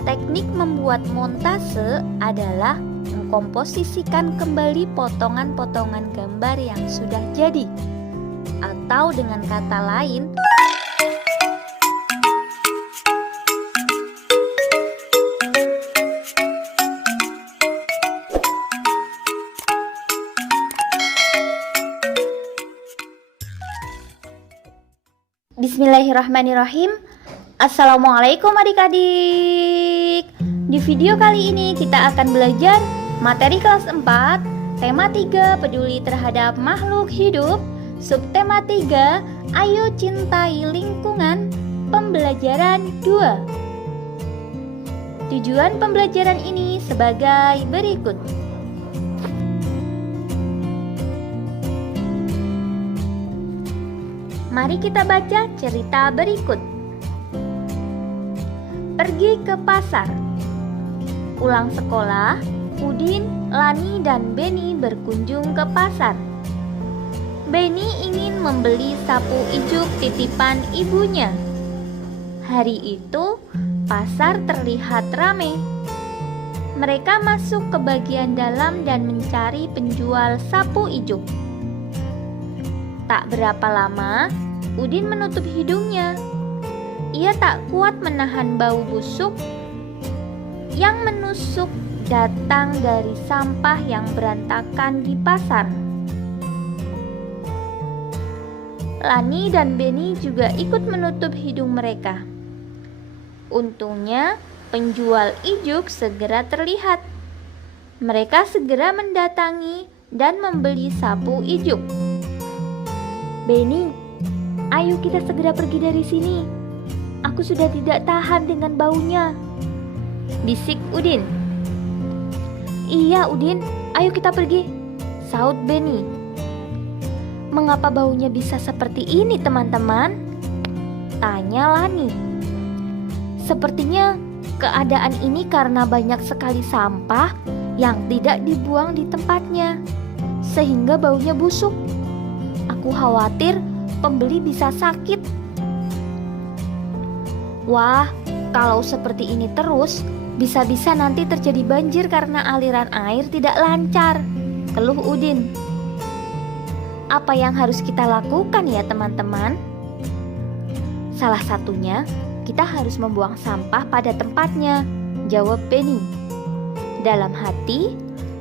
Teknik membuat montase adalah mengkomposisikan kembali potongan-potongan gambar yang sudah jadi. Atau dengan kata lain, Bismillahirrahmanirrahim. Assalamualaikum adik-adik. Di video kali ini kita akan belajar materi kelas 4, tema 3, peduli terhadap makhluk hidup, subtema 3, ayo cintai lingkungan, pembelajaran 2. Tujuan pembelajaran ini sebagai berikut. Mari kita baca cerita berikut. Pergi ke pasar. Pulang sekolah, Udin, Lani, dan Beni berkunjung ke pasar. Beni ingin membeli sapu ijuk titipan ibunya. Hari itu, pasar terlihat ramai. Mereka masuk ke bagian dalam dan mencari penjual sapu ijuk. Tak berapa lama, Udin menutup hidungnya. Ia tak kuat menahan bau busuk yang menusuk datang dari sampah yang berantakan di pasar. Lani dan Beni juga ikut menutup hidung mereka. Untungnya, penjual ijuk segera terlihat. Mereka segera mendatangi dan membeli sapu ijuk. Beni, ayo kita segera pergi dari sini. Aku sudah tidak tahan dengan baunya, bisik Udin. Iya Udin, ayo kita pergi, saut Beni. Mengapa baunya bisa seperti ini teman-teman? Tanya Lani. Sepertinya keadaan ini karena banyak sekali sampah yang tidak dibuang di tempatnya, sehingga baunya busuk. Aku khawatir pembeli bisa sakit. Wah, kalau seperti ini terus, bisa-bisa nanti terjadi banjir karena aliran air tidak lancar, keluh Udin. Apa yang harus kita lakukan ya teman-teman? Salah satunya, kita harus membuang sampah pada tempatnya, jawab Beni. Dalam hati,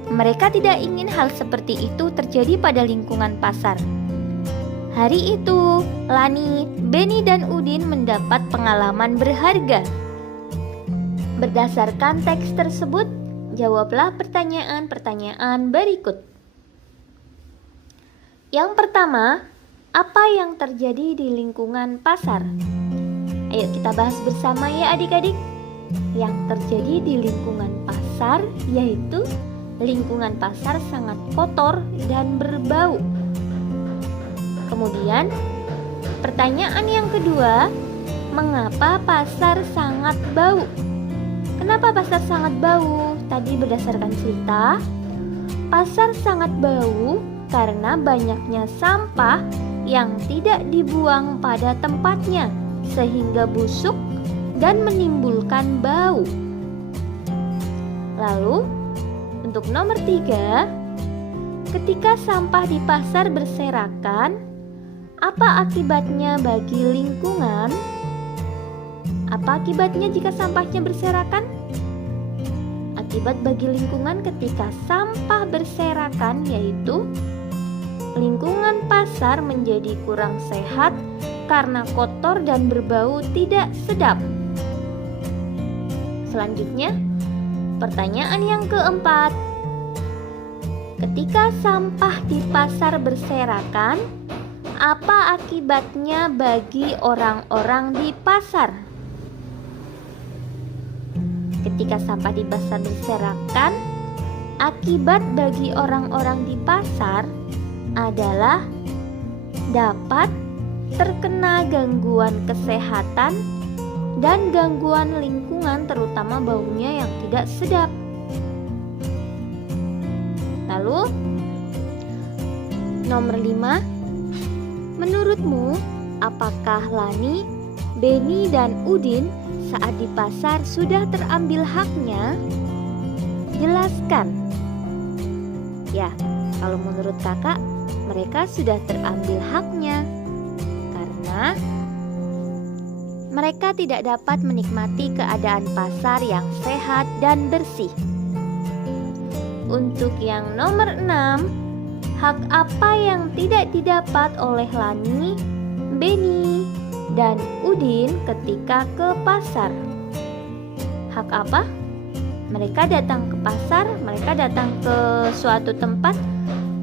mereka tidak ingin hal seperti itu terjadi pada lingkungan pasar. Hari itu, Lani, Beni, dan Udin mendapat pengalaman berharga. Berdasarkan teks tersebut, jawablah pertanyaan-pertanyaan berikut. Yang pertama, apa yang terjadi di lingkungan pasar? Ayo kita bahas bersama ya adik-adik. Yang terjadi di lingkungan pasar yaitu lingkungan pasar sangat kotor dan berbau. Kemudian, pertanyaan yang kedua, mengapa pasar sangat bau? Kenapa pasar sangat bau? Tadi berdasarkan cerita, pasar sangat bau karena banyaknya sampah yang tidak dibuang pada tempatnya, sehingga busuk dan menimbulkan bau. Lalu, untuk nomor 3, ketika sampah di pasar berserakan, apa akibatnya bagi lingkungan? Apa akibatnya jika sampahnya berserakan? Akibat bagi lingkungan ketika sampah berserakan yaitu lingkungan pasar menjadi kurang sehat karena kotor dan berbau tidak sedap. Selanjutnya, pertanyaan yang keempat. Ketika sampah di pasar berserakan, apa akibatnya bagi orang-orang di pasar? Ketika sampah di pasar berserakan, akibat bagi orang-orang di pasar adalah dapat terkena gangguan kesehatan dan gangguan lingkungan, terutama baunya yang tidak sedap. Lalu, nomor 5, menurutmu apakah Lani, Beni, dan Udin saat di pasar sudah terambil haknya? Jelaskan. Ya, kalau menurut kakak, mereka sudah terambil haknya karena mereka tidak dapat menikmati keadaan pasar yang sehat dan bersih. Untuk yang nomor 6, hak apa yang tidak didapat oleh Lani, Beni, dan Udin ketika ke pasar? Hak apa? Mereka datang ke pasar, mereka datang ke suatu tempat,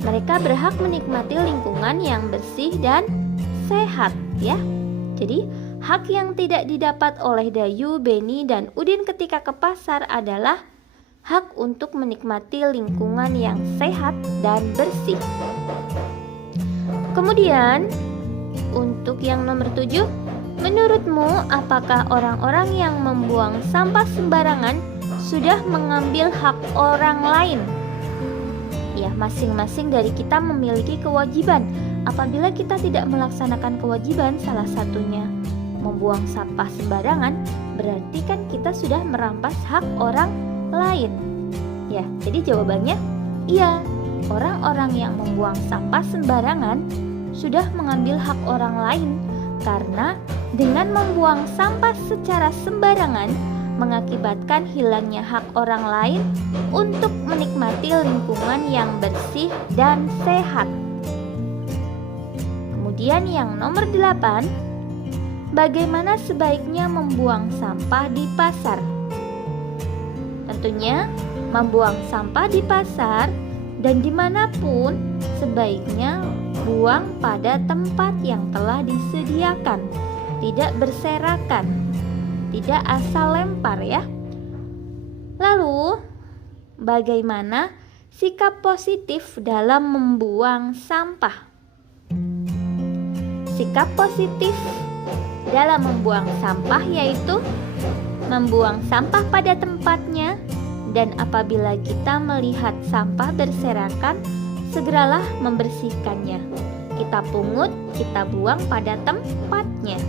mereka berhak menikmati lingkungan yang bersih dan sehat, ya. Jadi, hak yang tidak didapat oleh Dayu, Beni, dan Udin ketika ke pasar adalah hak untuk menikmati lingkungan yang sehat dan bersih. Kemudian, untuk yang nomor 7, menurutmu apakah orang-orang yang membuang sampah sembarangan sudah mengambil hak orang lain? Ya, masing-masing dari kita memiliki kewajiban. Apabila kita tidak melaksanakan kewajiban, salah satunya membuang sampah sembarangan, berarti kan kita sudah merampas hak orang lain. Ya, jadi jawabannya iya. Orang-orang yang membuang sampah sembarangan sudah mengambil hak orang lain karena dengan membuang sampah secara sembarangan mengakibatkan hilangnya hak orang lain untuk menikmati lingkungan yang bersih dan sehat. Kemudian yang nomor 8, bagaimana sebaiknya membuang sampah di pasar? Tentunya membuang sampah di pasar dan dimanapun sebaiknya buang pada tempat yang telah disediakan, tidak berserakan, tidak asal lempar, ya. Lalu, bagaimana sikap positif dalam membuang sampah? Sikap positif dalam membuang sampah yaitu membuang sampah pada tempatnya, dan apabila kita melihat sampah berserakan, segeralah membersihkannya. Kita pungut, kita buang pada tempatnya.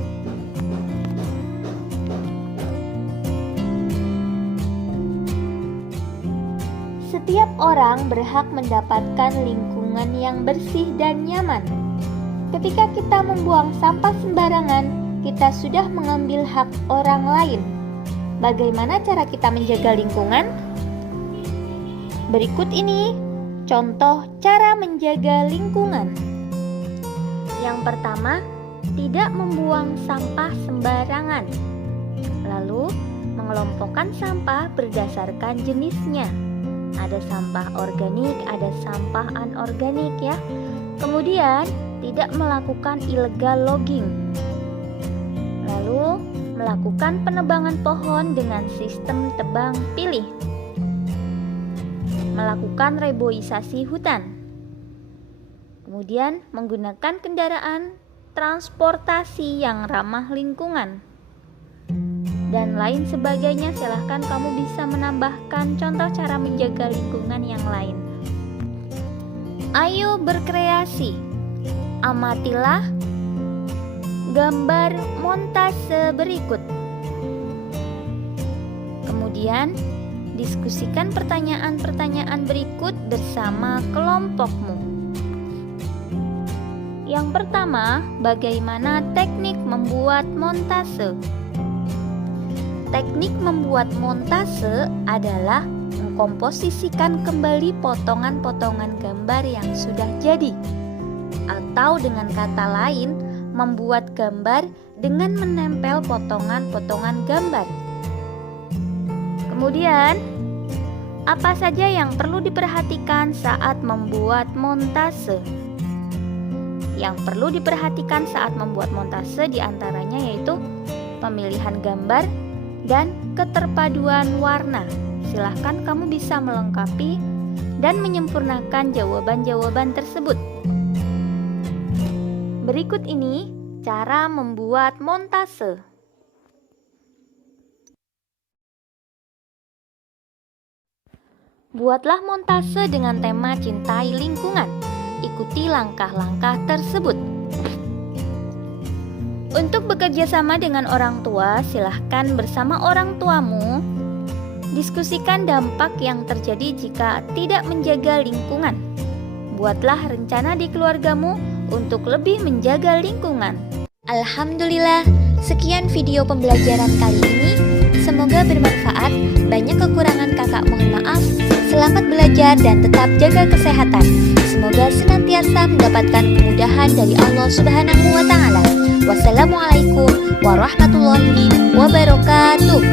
Setiap orang berhak mendapatkan lingkungan yang bersih dan nyaman. Ketika kita membuang sampah sembarangan, kita sudah mengambil hak orang lain. Bagaimana cara kita menjaga lingkungan? Berikut ini contoh cara menjaga lingkungan. Yang pertama, tidak membuang sampah sembarangan. Lalu, mengelompokkan sampah berdasarkan jenisnya. Ada sampah organik, ada sampah anorganik, ya. Kemudian, tidak melakukan illegal logging. Lalu, melakukan penebangan pohon dengan sistem tebang pilih. Melakukan reboisasi hutan. Kemudian, menggunakan kendaraan transportasi yang ramah lingkungan. Dan lain sebagainya. Silahkan kamu bisa menambahkan contoh cara menjaga lingkungan yang lain. Ayo berkreasi. Amatilah gambar montase berikut. Kemudian, diskusikan pertanyaan-pertanyaan berikut bersama kelompokmu. Yang pertama, bagaimana teknik membuat montase? Teknik membuat montase adalah mengkomposisikan kembali potongan-potongan gambar yang sudah jadi, atau dengan kata lain, membuat gambar dengan menempel potongan-potongan gambar. Kemudian, apa saja yang perlu diperhatikan saat membuat montase? Yang perlu diperhatikan saat membuat montase diantaranya yaitu pemilihan gambar dan keterpaduan warna. Silahkan kamu bisa melengkapi dan menyempurnakan jawaban-jawaban tersebut. Berikut ini cara membuat montase. Buatlah montase dengan tema cintai lingkungan. Ikuti langkah-langkah tersebut. Untuk bekerja sama dengan orang tua, silahkan bersama orang tuamu diskusikan dampak yang terjadi jika tidak menjaga lingkungan. Buatlah rencana di keluargamu untuk lebih menjaga lingkungan. Alhamdulillah, sekian video pembelajaran kali ini. Semoga bermanfaat. Banyak kekurangan kakak mohon maaf. Selamat belajar dan tetap jaga kesehatan. Semoga senantiasa mendapatkan kemudahan dari Allah Subhanahu wa Ta'ala. Wassalamualaikum warahmatullahi wabarakatuh.